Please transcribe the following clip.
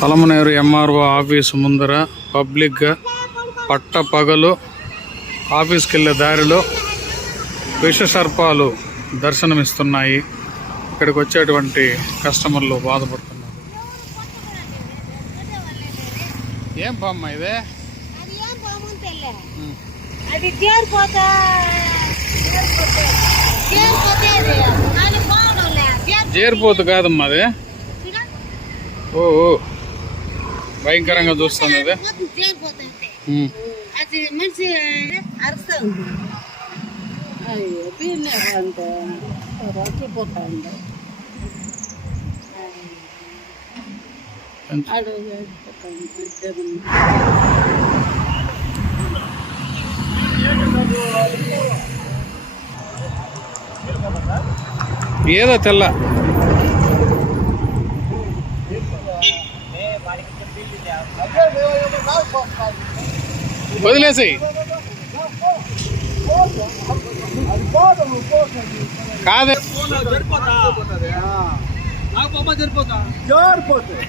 తలమనేరు MRO office ముందర పబ్లిక్గా పట్ట పగలు ఆఫీస్కి వెళ్ళే దారిలో విషసర్పాలు దర్శనమిస్తున్నాయి ఇక్కడికి వచ్చేటువంటి కస్టమర్లు బాధపడుతున్నారు ఏం బామ్మ ఇదే అది చేరిపోతా చేరిపోతే జేరిపోతు కాదమ్మా అది ఓ భయంకరంగా చూస్తుంది అది అది మంచి అరుస్తా ఉంది అయ్యో దీన్నే అంటే రాత్రిపోతా ఉంది ఏదో తెల్ల వదిలేసాయి కాదే జరిపోతా నాకు బొమ్మ జరిపోతా జరిపోతుంది